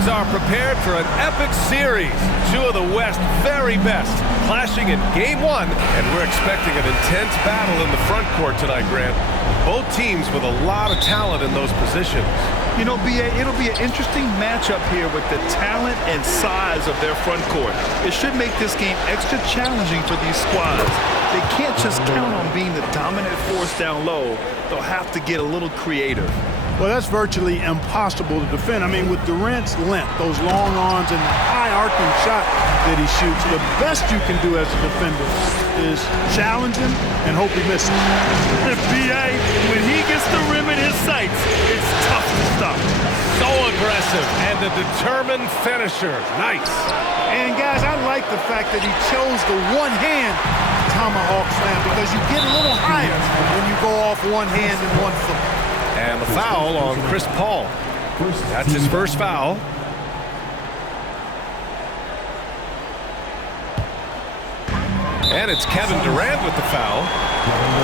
teams are prepared for an epic series. Two of the West's very best clashing in Game 1, and we're expecting an intense battle in the front court tonight, Grant. Both teams with a lot of talent in those positions. You know, B.A., it'll be an interesting matchup here with the talent and size of their front court. It should make this game extra challenging for these squads. They can't just count on being the dominant force down low. They'll have to get a little creative. Well, that's virtually impossible to defend. I mean, with Durant's length, those long arms, and the high arcing shot that he shoots, the best you can do as a defender is challenge him and hope he misses. B.A., when he gets the rim in his sights, it's tough to stop. So aggressive and a determined finisher. Nice. And, guys, I like the fact that he chose the one-hand tomahawk slam because you get a little higher when you go off one hand and one foot. And the foul on Chris Paul. That's his first foul. And it's Kevin Durant with the foul.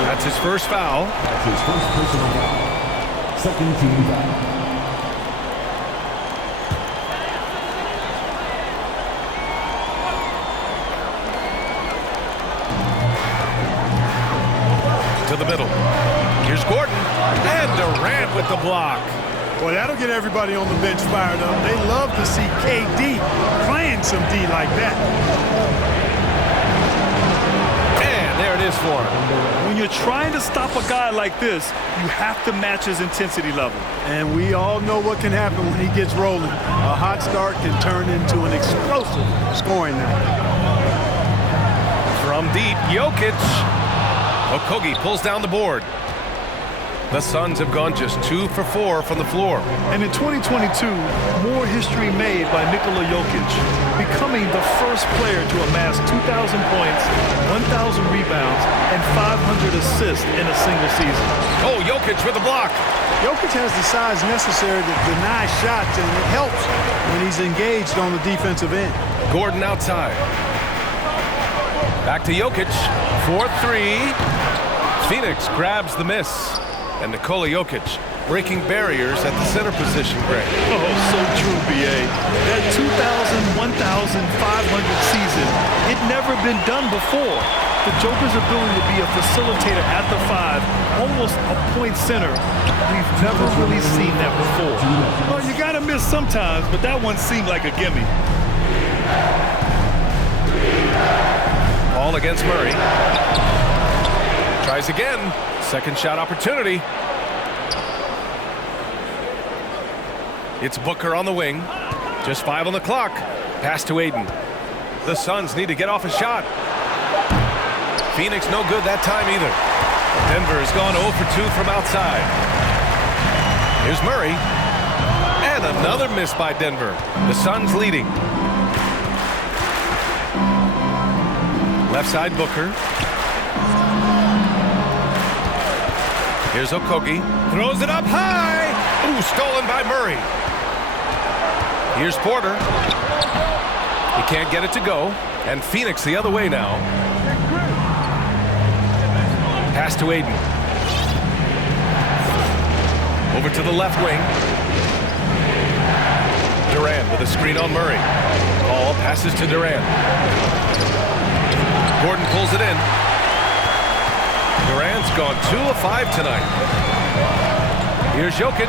That's his first foul. That's his first personal foul. Second team foul. To the middle. Here's Gordon. And Durant with the block. Well, that'll get everybody on the bench fired up. They love to see KD playing some D like that. And there it is for him. When you're trying to stop a guy like this, you have to match his intensity level. And we all know what can happen when he gets rolling. A hot start can turn into an explosive scoring night. From deep, Jokic. Okogie pulls down the board. The Suns have gone just 2 for 4 from the floor. And in 2022, more history made by Nikola Jokic, becoming the first player to amass 2,000 points, 1,000 rebounds, and 500 assists in a single season. Oh, Jokic with the block. Jokic has the size necessary to deny shots, and it helps when he's engaged on the defensive end. Gordon outside. Back to Jokic. 4-3. Phoenix grabs the miss. And Nikola Jokic breaking barriers at the center position, Greg. Oh, so true, B.A. That 2,000, 1,500 season, it never been done before. The Joker's ability to be a facilitator at the 5, almost a point center, we've never really seen that before. Well, you got to miss sometimes, but that one seemed like a gimme. Ball against Murray. Tries again. Second shot opportunity. It's Booker on the wing. Just 5 on the clock. Pass to Ayton. The Suns need to get off a shot. Phoenix no good that time either. Denver has gone 0 for 2 from outside. Here's Murray. And another miss by Denver. The Suns leading. Left side Booker. Here's Okogie. Throws it up high. Ooh, stolen by Murray. Here's Porter. He can't get it to go. And Phoenix the other way now. Pass to Ayton. Over to the left wing. Durant with a screen on Murray. Ball passes to Durant. Gordon pulls it in. Durant's gone 2 of 5 tonight. Here's Jokic.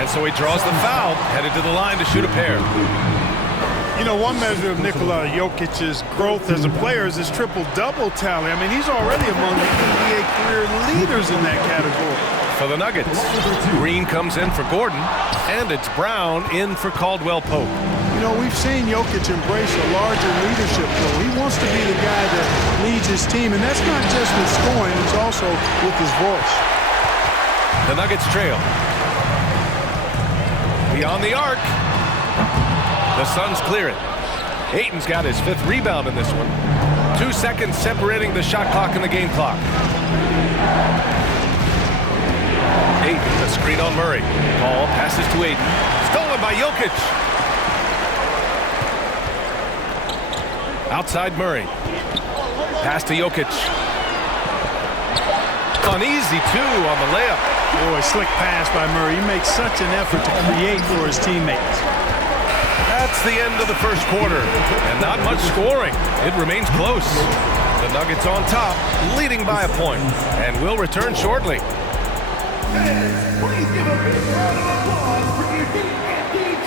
And so he draws the foul, headed to the line to shoot a pair. You know, one measure of Nikola Jokic's growth as a player is his triple-double tally. I mean, he's already among the NBA career leaders in that category. For the Nuggets, Green comes in for Gordon, and it's Brown in for Caldwell Pope. You know, we've seen Jokic embrace a larger leadership role. He wants to be the guy that leads his team, and that's not just with scoring, it's also with his voice. The Nuggets trail. Beyond the arc. The Suns clear it. Ayton's got his 5th rebound in this one. 2 seconds separating the shot clock and the game clock. Ayton, the screen on Murray. Ball passes to Ayton. Stolen by Jokic. Outside Murray. Pass to Jokic. Uneasy 2 on the layup. Boy, slick pass by Murray. He makes such an effort to create for his teammates. That's the end of the first quarter, and not much scoring. It remains close. The Nuggets on top, leading by a point, and will return shortly. Please give a big round of applause for Andy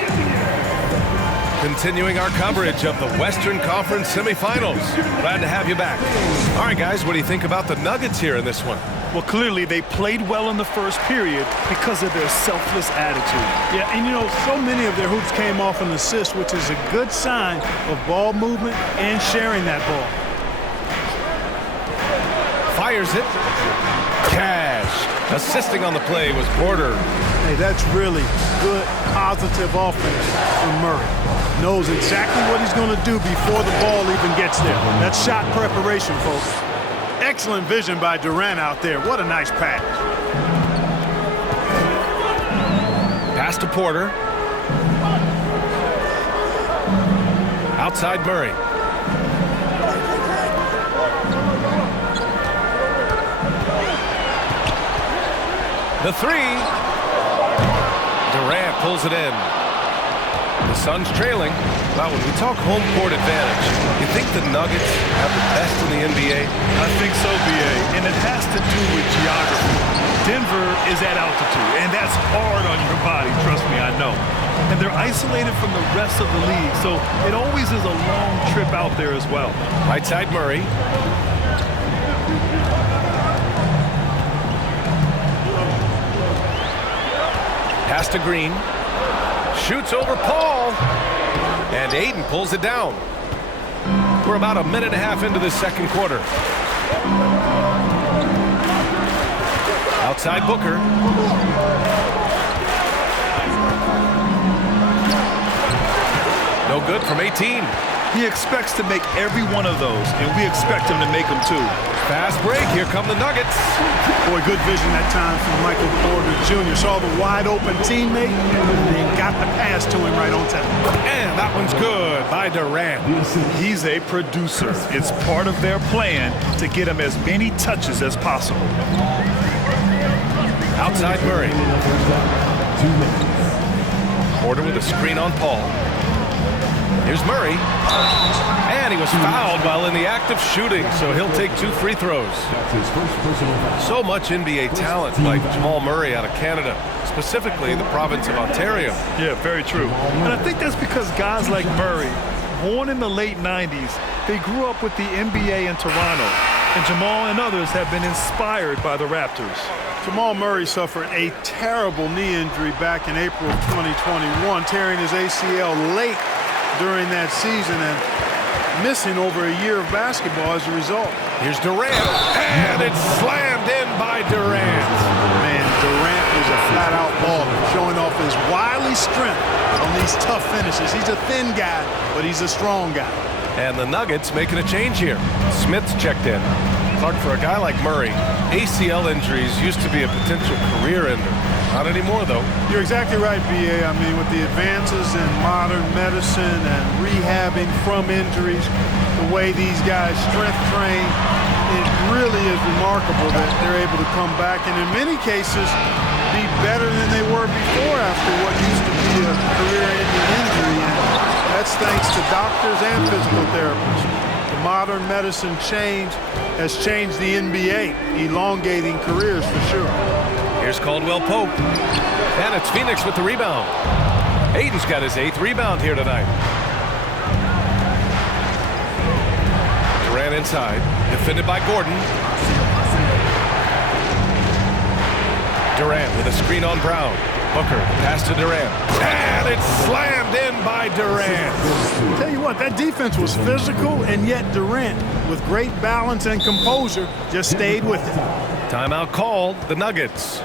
Jr. Continuing our coverage of the Western Conference semifinals. Glad to have you back. All right, guys, what do you think about the Nuggets here in this one? Well, clearly they played well in the first period because of their selfless attitude. Yeah, and you know, so many of their hoops came off an assist, which is a good sign of ball movement and sharing that ball. Fires it. Cash. Assisting on the play was Porter. Hey, that's really good, positive offense from Murray. Knows exactly what he's going to do before the ball even gets there. That's shot preparation, folks. Excellent vision by Durant out there. What a nice pass. Pass to Porter. Outside Murray. The three. Durant pulls it in. The Suns trailing. Well, when we talk home court advantage, you think the Nuggets have the best in the NBA? I think so, B.A., and it has to do with geography. Denver is at altitude, and that's hard on your body, trust me, I know. And they're isolated from the rest of the league, so it always is a long trip out there as well. Right side Murray. Pass to Green. Shoots over Paul. And Ayton pulls it down. We're about a minute and a half into this second quarter. Outside Booker. No good from 18. He expects to make every one of those, and we expect him to make them too. Fast break. Here come the Nuggets. Boy, good vision that time from Michael Porter Jr. Saw the wide open teammate and then got the pass to him right on time. And that one's good by Durant. He's a producer. It's part of their plan to get him as many touches as possible. Outside Murray. Porter with a screen on Paul. Here's Murray. And he was fouled while in the act of shooting, so he'll take 2 free throws. So much NBA talent like Jamal Murray out of Canada, specifically the province of Ontario. Yeah, very true. And I think that's because guys like Murray, born in the late 90s, they grew up with the NBA in Toronto. And Jamal and others have been inspired by the Raptors. Jamal Murray suffered a terrible knee injury back in April of 2021, tearing his ACL late during that season and missing over a year of basketball as a result. Here's Durant, and it's slammed in by Durant. Man, Durant is a flat-out baller, showing off his wily strength on these tough finishes. He's a thin guy, but he's a strong guy. And the Nuggets making a change here. Smith's checked in. Clark, for a guy like Murray, ACL injuries used to be a potential career ender. Not anymore, though. You're exactly right, B.A. I mean, with the advances in modern medicine and rehabbing from injuries, the way these guys strength train, it really is remarkable that they're able to come back and in many cases be better than they were before after what used to be a career-ending injury. And that's thanks to doctors and physical therapists. The modern medicine change has changed the NBA, elongating careers for sure. Here's Caldwell Pope. And it's Phoenix with the rebound. Ayton's got his 8th rebound here tonight. Durant inside. Defended by Gordon. Durant with a screen on Brown. Booker, pass to Durant. And it's slammed in by Durant. I'll tell you what, that defense was physical, and yet Durant, with great balance and composure, just stayed with it. Timeout called, the Nuggets.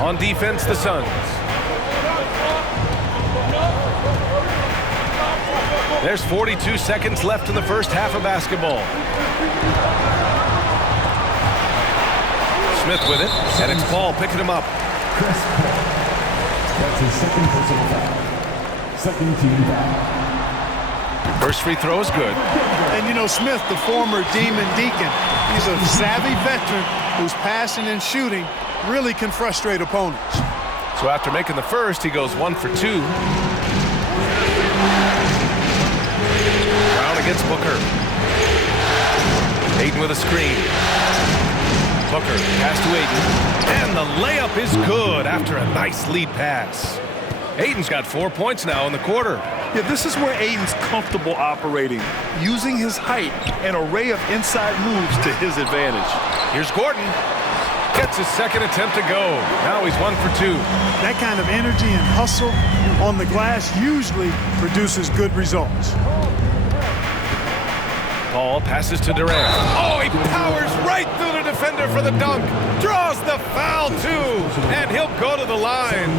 On defense, the Suns. There's 42 seconds left in the first half of basketball. Smith with it, and it's Paul picking him up. Chris Paul. That's his second personal foul. Second team foul. First free throw is good. And you know, Smith, the former Demon Deacon, he's a savvy veteran whose passing and shooting really can frustrate opponents. So after making the first, he goes 1 for 2. Brown against Booker. Ayton with a screen. Booker pass to Ayton. And the layup is good after a nice lead pass. Ayton's got 4 points now in the quarter. Yeah, this is where Ayton's comfortable operating, using his height and array of inside moves to his advantage. Here's Gordon. Gets his second attempt to go. Now he's 1 for 2. That kind of energy and hustle on the glass usually produces good results. Paul passes to Durant. Oh, he powers right through the defender for the dunk. Draws the foul, too. And he'll go to the line.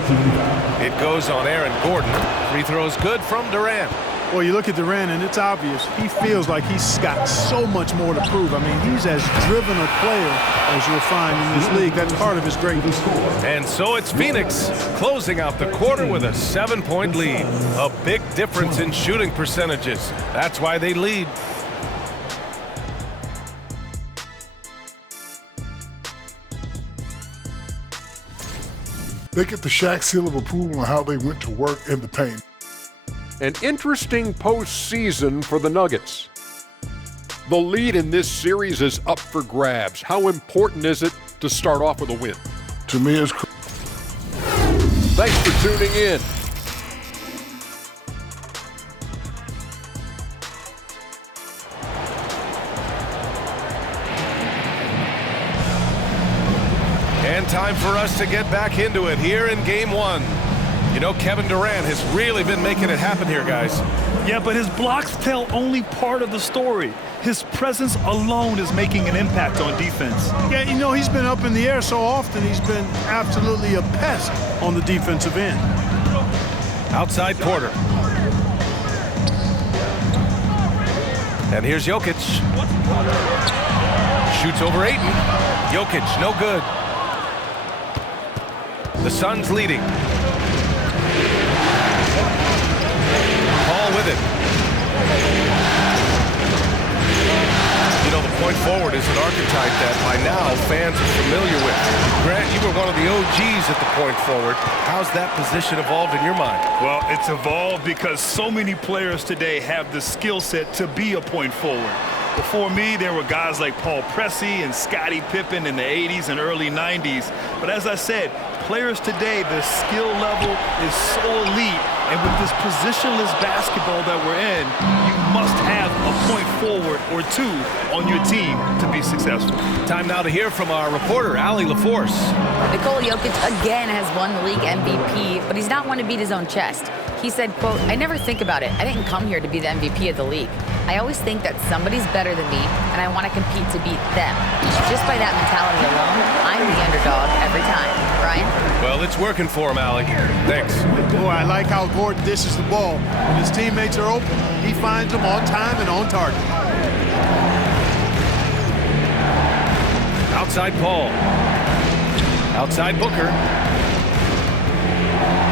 It goes on Aaron Gordon. Free throw is good from Durant. Well, you look at Durant, and it's obvious he feels like he's got so much more to prove. I mean, he's as driven a player as you'll find in this league. That's part of his greatness. And so it's Phoenix closing out the quarter with a 7-point lead. A big difference in shooting percentages. That's why they lead. They get the Shaq seal of approval on how they went to work in the paint. An interesting postseason for the Nuggets. The lead in this series is up for grabs. How important is it to start off with a win? To me, it's Thanks for tuning in. And time for us to get back into it here in Game 1. You know, Kevin Durant has really been making it happen here, guys. Yeah, but his blocks tell only part of the story. His presence alone is making an impact on defense. Yeah, you know, he's been up in the air so often, he's been absolutely a pest on the defensive end. Outside Porter. And here's Jokic. Shoots over Ayton. Jokic, no good. The Suns leading. Paul with it. You know, the point forward is an archetype that by now fans are familiar with. Grant, you were one of the OGs at the point forward. How's that position evolved in your mind? Well, it's evolved because so many players today have the skill set to be a point forward. Before me, there were guys like Paul Pressey and Scottie Pippen in the 80s and early 90s. But as I said, players today, the skill level is so elite. And with this positionless basketball that we're in, you must have a point forward or two on your team to be successful. Time now to hear from our reporter, Allie LaForce. Nikola Jokic again has won the league MVP, but he's not one to beat his own chest. He said, quote, "I never think about it. I didn't come here to be the MVP of the league. I always think that somebody's better than me, and I want to compete to beat them. Just by that mentality alone, I'm the underdog every time." Ryan? Well, it's working for him, Allie. Thanks. Boy, I like how Gordon dishes the ball. When his teammates are open, he finds them on time and on target. Outside Paul. Outside Booker.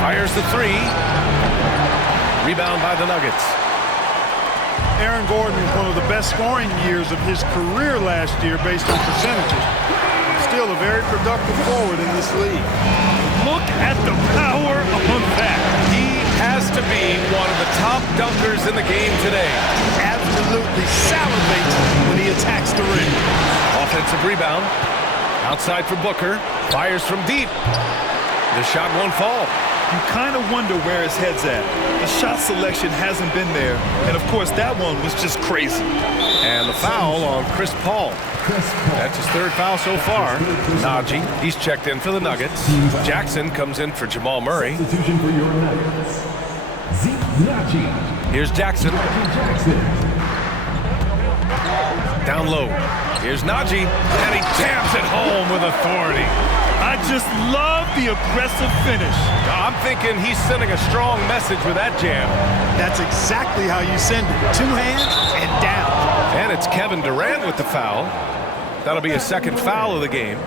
Fires the three. Rebound by the Nuggets. Aaron Gordon was one of the best scoring years of his career last year based on percentages. Still a very productive forward in this league. Look at the power on that. He has to be one of the top dunkers in the game today. Absolutely salivates when he attacks the rim. Offensive rebound. Outside for Booker. Fires from deep. The shot won't fall. You kind of wonder where his head's at. The shot selection hasn't been there. And, of course, that one was just crazy. And the foul on Chris Paul. That's his third foul so far. Najee, he's checked in for the Nuggets. Jackson comes in for Jamal Murray. Substitution for your Nuggets. Zeke Najee. Here's Jackson. Down low. Here's Najee. And he jams it home with authority. I just love the aggressive finish. I'm thinking he's sending a strong message with that jam. That's exactly how you send it. Two hands and down. And it's Kevin Durant with the foul. That'll be his second foul of the game.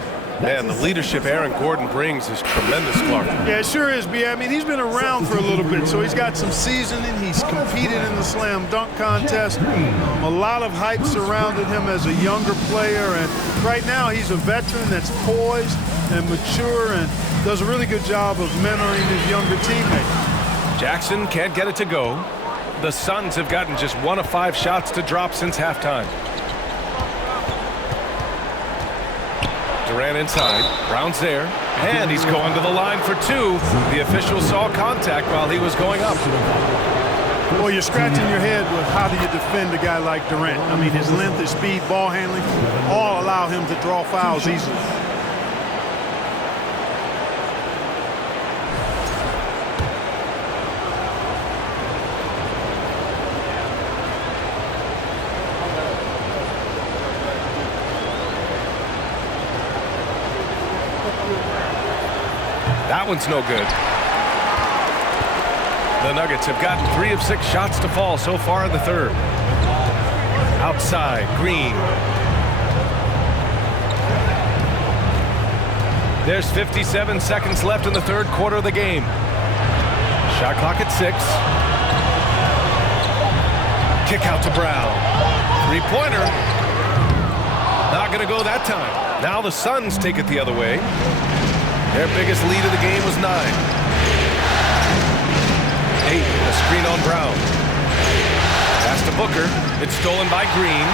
Man, the leadership Aaron Gordon brings is tremendous, Clark. Yeah, it sure is, B. I mean, he's been around for a little bit, so he's got some seasoning. He's competed in the slam dunk contest. A lot of hype surrounded him as a younger player, and right now he's a veteran that's poised and mature and does a really good job of mentoring his younger teammates. Jackson can't get it to go. The Suns have gotten just 1 of 5 shots to drop since halftime. Durant inside. Brown's there. And he's going to the line for 2. The official saw contact while he was going up. Well, you're scratching your head with how do you defend a guy like Durant. I mean, his length, his speed, ball handling, all allow him to draw fouls easily. That one's no good. The Nuggets have gotten 3 of 6 shots to fall so far in the third. Outside, Green. There's 57 seconds left in the third quarter of the game. Shot clock at 6. Kick out to Brown. 3-pointer. Not going to go that time. Now the Suns take it the other way. Their biggest lead of the game was 9. 8, a screen on Brown. Pass to Booker. It's stolen by Green.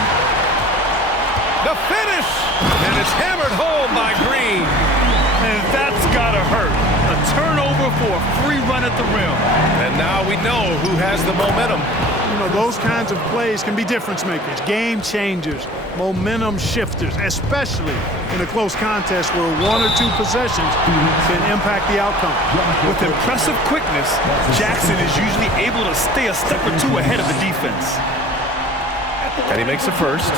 The finish! And it's hammered home by Green. And that's gotta hurt. A turnover for a free run at the rim. And now we know who has the momentum. You know, those kinds of plays can be difference makers, game changers, momentum shifters, especially in a close contest where 1 or 2 possessions can impact the outcome. With impressive quickness, Jackson is usually able to stay a step or 2 ahead of the defense. And he makes the first.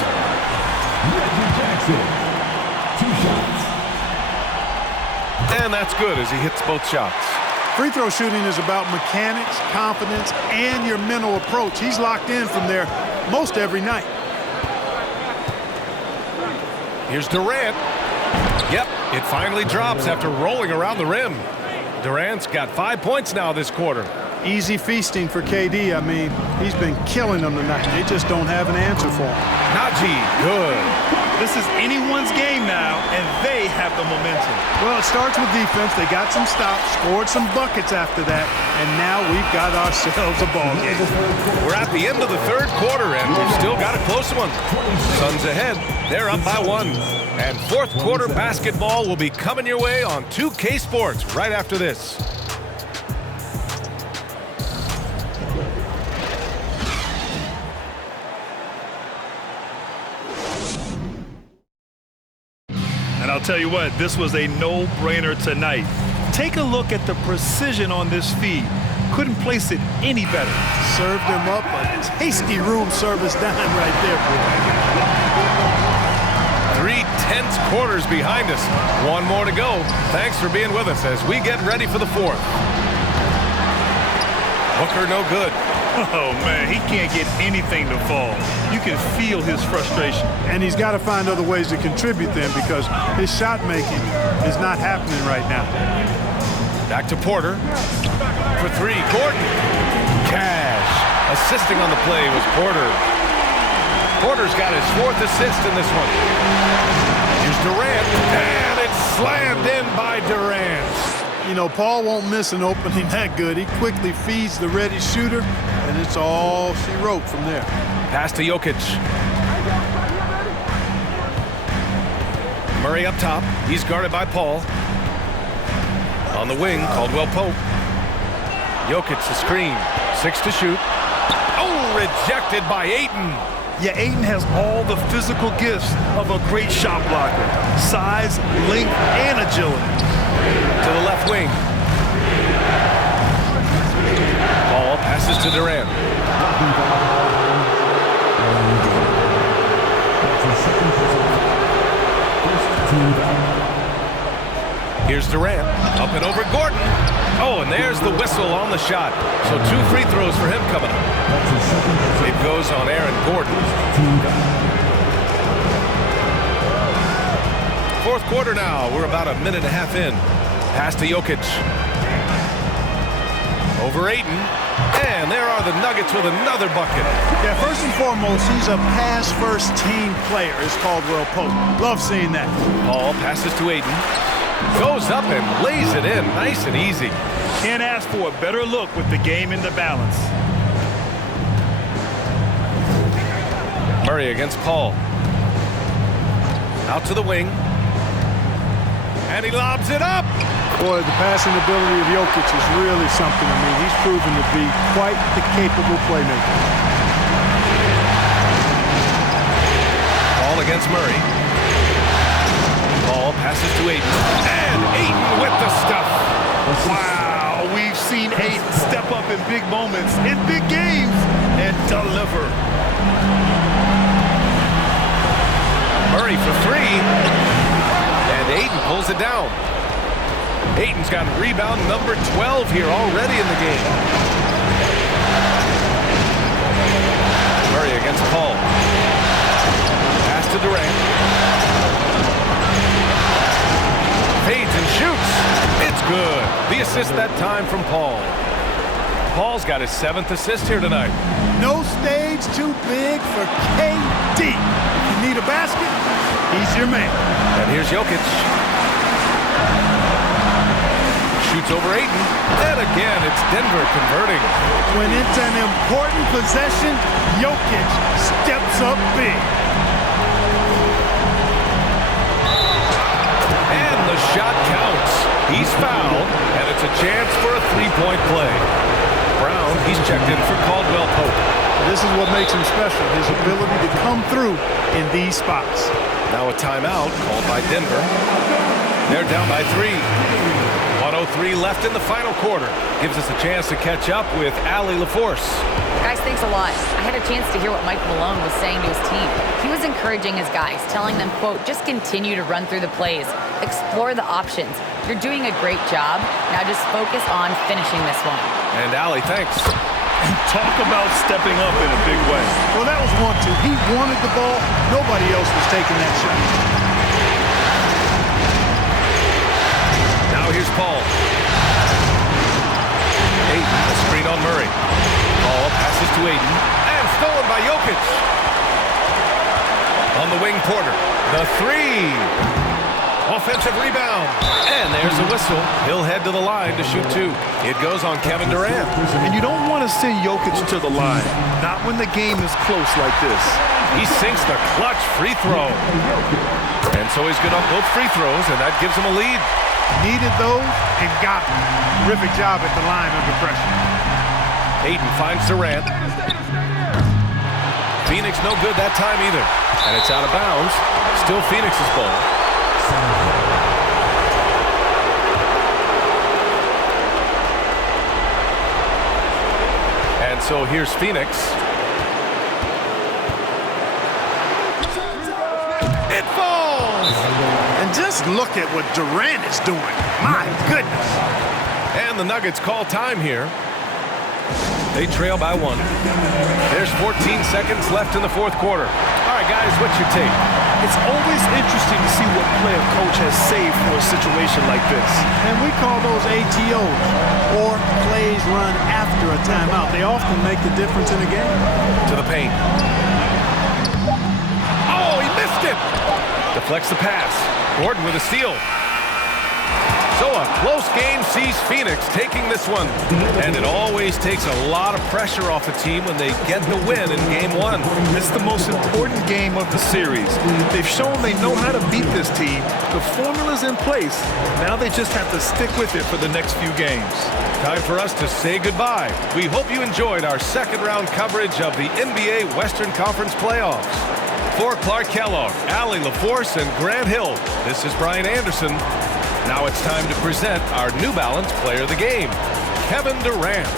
Reggie Jackson, 2 shots. And that's good as he hits both shots. Free throw shooting is about mechanics, confidence, and your mental approach. He's locked in from there most every night. Here's Durant. Yep, it finally drops after rolling around the rim. Durant's got 5 points now this quarter. Easy feasting for KD. I mean, he's been killing them tonight. They just don't have an answer for him. Najee, good. This is anyone's game now, and they have the momentum. Well, it starts with defense. They got some stops, scored some buckets after that, and now we've got ourselves a ball game. We're at the end of the third quarter, and we've still got a close one. Suns ahead. They're up by 1. And fourth quarter basketball will be coming your way on 2K Sports right after this. And I'll tell you what, this was a no-brainer tonight. Take a look at the precision on this feed. Couldn't place it any better. Served him up a tasty room service dime right there, boy. 3 tense quarters behind us. 1 more to go. Thanks for being with us as we get ready for the fourth. Booker no good. Oh, man, he can't get anything to fall. You can feel his frustration. And he's got to find other ways to contribute then because his shot making is not happening right now. Back to Porter. For 3, Gordon. Cash. Assisting on the play was Porter. Porter's got his 4th assist in this one. Here's Durant. And it's slammed in by Durant. You know, Paul won't miss an opening that good. He quickly feeds the ready shooter, and it's all she wrote from there. Pass to Jokic. Murray up top. He's guarded by Paul. On the wing, Caldwell Pope. Jokic the screen. 6 to shoot. Oh, rejected by Ayton. Yeah, Ayton has all the physical gifts of a great shot blocker. Size, length, and agility. To the left wing. Ball passes to Durant. Here's Durant. Up and over Gordon. Oh, and there's the whistle on the shot. So 2 free throws for him coming up. It goes on Aaron Gordon. For fourth quarter now. We're about a minute and a half in. Pass to Jokic. Over Ayton. And there are the Nuggets with another bucket. Yeah, first and foremost, he's a pass-first team player, is Caldwell Pope. Love seeing that. Paul passes to Ayton. Goes up and lays it in. Nice and easy. Can't ask for a better look with the game in the balance. Murray against Paul. Out to the wing. And he lobs it up. Boy, the passing ability of Jokic is really something. I mean, he's proven to be quite the capable playmaker. Paul against Murray. Paul passes to Ayton. And Ayton with the stuff. Wow, we've seen Ayton step up in big moments, in big games, and deliver. Murray for three. And Ayton pulls it down. Ayton's got rebound number 12 here already in the game. Murray against Paul. Pass to Durant. Fades and shoots. It's good. The assist that time from Paul. Paul's got his 7th assist here tonight. No stage too big for KD. If you need a basket, he's your man. And here's Jokic. Shoots over Ayton. And again, it's Denver converting. When it's an important possession, Jokic steps up big. And the shot counts. He's fouled, and it's a chance for a three-point play. Brown, he's checked in for Caldwell Pope. This is what makes him special, his ability to come through in these spots. Now a timeout called by Denver. They're down by 3. 1:03 left in the final quarter. Gives us a chance to catch up with Allie LaForce. Guys, thanks a lot. I had a chance to hear what Mike Malone was saying to his team. He was encouraging his guys, telling them, quote, just continue to run through the plays. Explore the options. You're doing a great job. Now just focus on finishing this one. And Allie, thanks. Talk about stepping up in a big way. Well, that was 1-2. He wanted the ball. Nobody else was taking that shot. Now here's Paul. Ayton, a screen on Murray. Paul passes to Ayton. And stolen by Jokic. On the wing, Porter. The three. Offensive rebound. And there's a whistle. He'll head to the line to shoot 2. It goes on Kevin Durant. And you don't want to send Jokic to the line. Not when the game is close like this. He sinks the clutch free throw. And so he's good on both free throws, and that gives him a lead. Needed those and got them. Terrific job at the line under pressure. Ayton finds Durant. Phoenix no good that time either. And it's out of bounds. Still Phoenix's ball. And so here's Phoenix. It falls! And just look at what Durant is doing. My goodness. And the Nuggets call time here. They trail by 1. There's 14 seconds left in the fourth quarter. All right, guys, what's your take? It's always interesting to see what play a coach has saved for a situation like this. And we call those ATOs, or plays run after a timeout. They often make the difference in a game. To the paint. Oh, he missed it! Deflects the pass. Gordon with a steal. So a close game sees Phoenix taking this one. And it always takes a lot of pressure off a team when they get the win in game 1. It's the most important game of the series. They've shown they know how to beat this team. The formula's in place. Now they just have to stick with it for the next few games. Time for us to say goodbye. We hope you enjoyed our second round coverage of the NBA Western Conference Playoffs. For Clark Kellogg, Allie LaForce, and Grant Hill, this is Brian Anderson. Now it's time to present our New Balance Player of the Game, Kevin Durant.